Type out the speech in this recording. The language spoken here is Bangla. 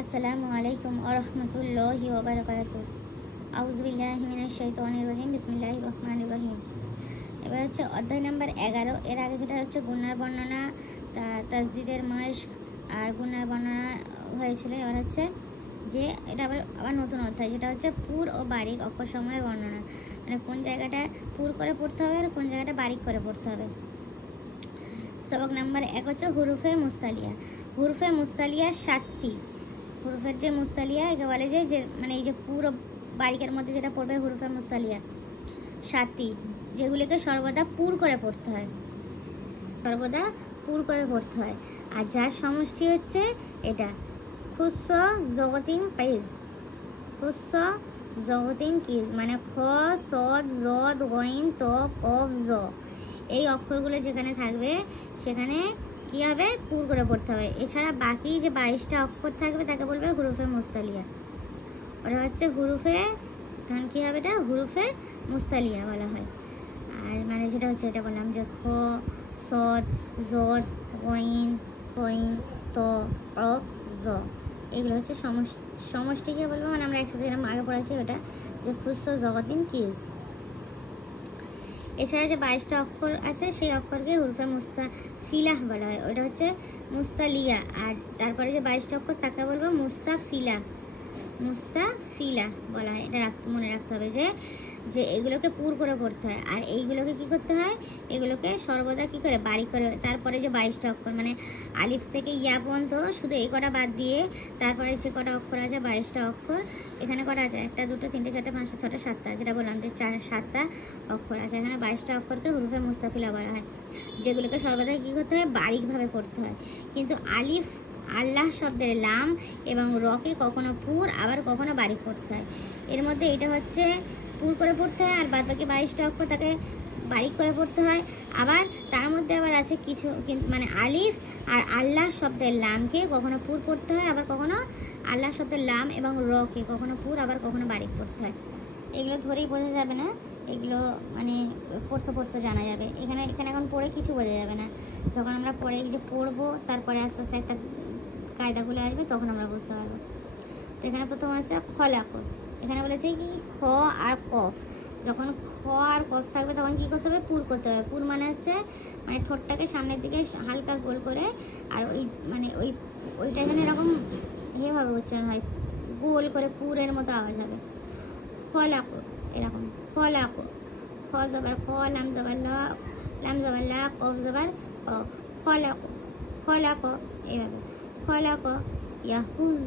আসসালামু আলাইকুম ওয়া রাহমাতুল্লাহি ওয়া বারাকাতুহু। আউযু বিল্লাহি মিনাশ শাইতানির রাজিম। বিসমিল্লাহির রহমানির রহিম। এবার হচ্ছে অধ্যায় নাম্বার 11। এর আগে যেটা হচ্ছে গুণার বর্ণনা, তাসদিদের মাশক আর গুণার বর্ণনা হয়েছিল। এবার হচ্ছে যে এটা আবার নতুন অধ্যায়, যেটা হচ্ছে পুর ও বারিক অক্ষর সময়ের বর্ণনা, মানে কোন জায়গাটা পুর করে পড়তে হবে আর কোন জায়গাটা বারিক করে পড়তে হবে। সবক নাম্বার 1 হচ্ছে হুরুফে মুস্তালিয়া। হুরুফে মুস্তালিয়া 7টি। হুরুফের যে মুস্তালিয়া একে বলে যে মানে এই যে পুরো বারিকের মধ্যে যেটা পড়বে হুরুফে মুস্তালিয়া 7টি, যেগুলিকে সর্বদা পুর করে পড়তে হয়, সর্বদা পুর করে পড়তে হয়। আর যার সমষ্টি হচ্ছে এটা খুস্স জগতিন কিজ। খুস্স জগতিন কিজ মানে খ, সদ, জদ, গইন, ত, কফ, জ, এই অক্ষরগুলো যেখানে থাকবে সেখানে কি হবে, পুর করে পড়তে হবে। এছাড়া বাকি যে 22টা অক্ষর থাকবে তাকে বলবে হুরুফে মুস্তালিয়া। ওটা হচ্ছে হুরুফে, তখন কী হবে, এটা হুরুফে মুস্তালিয়া বলা হয়। আর মানে যেটা হচ্ছে এটা বললাম যে খ, সদ, জদ, গইন, কইন, ত, কফ, জ, এগুলো হচ্ছে সমষ্টিকে বলবো, মানে আমরা একসাথে এরকম আগে পড়াচ্ছি ওটা যে খুস্স জগতিন কিজ। এছাড়া যে 22টা অক্ষর আছে সেই অক্ষরকে হুরুফে মুস্তাফিলাহ বলা হয়, ওটা হচ্ছে মুস্তালিয়া। আর তারপরে যে 22টা অক্ষর তাকে বলবো মুস্তাফিলা। মুস্তাফিলা বলা হয়। এটা মনে রাখতে হবে যে যে এগুলোকে পুর করে পড়তে হয়। আর এইগুলোকে কি করতে হয়, এগুলোকে সর্বদা কি করে বারিক করে। তারপরে যে 22টা অক্ষর মানে আলিফ থেকে ইয়া পর্যন্ত শুধু এই কটা বাদ দিয়ে তারপরে যে কটা অক্ষর আছে 22টা অক্ষর, এখানে কটা আছে 1, 2, 3, 4, 5, 6, 7টা, যেটা বললাম যে 7টা অক্ষর আছে। এখানে 22টা অক্ষরকে হুরুফে মুস্তাফিলা বলা হয়, যেগুলোকে সর্বদা কী করতে হয়, বারিকভাবে পড়তে হয়। কিন্তু আলিফ, আল্লাহ শব্দের লাম এবং রকে কখনো পুর আবার কখনো বারিক পড়তে হয়। এর মধ্যে এটা হচ্ছে পুর করে পড়তে হয়, আর বাদ বাকি 22টা অক্ষর তাকে বারিক করে পড়তে হয়। আবার তার মধ্যে আবার আছে কিছু মানে আলিফ আর আল্লাহ শব্দের লামকে কখনো পুর পড়তে হয়, আবার কখনো আল্লাহ শব্দের লাম এবং রকে কখনো পুর আবার কখনো বারিক পড়তে হয়। এগুলো ধরেই বোঝা যাবে না, এগুলো মানে পড়তে পড়তে জানা যাবে। এখানে এখন পড়ে কিছু বোঝা যাবে না, যখন আমরা পড়ে যে পড়বো তারপরে আস্তে আস্তে একটা কায়দাগুলো আসবে তখন আমরা বুঝতে পারবো। তো এখানে প্রথম আছে খলাক। এখানে বলেছে কি খ আর কফ, যখন খ আর কফ থাকবে তখন কি করতে হবে, পুর করতে হবে। পুর মানে হচ্ছে মানে ঠোঁটটাকে সামনের দিকে হালকা গোল করে, আর ওই মানে ওইটা যেন এরকম এভাবে উচ্চারণ হয়, গোল করে পুরের মতো আওয়াজ হবে। খলাক, এরকম খলাক। খ জবর খ, লাম জবর লা, লাম জবর লা, কফ জবর ক, খলাক। খলাক, এইভাবে খলাক ইয়াহুজ।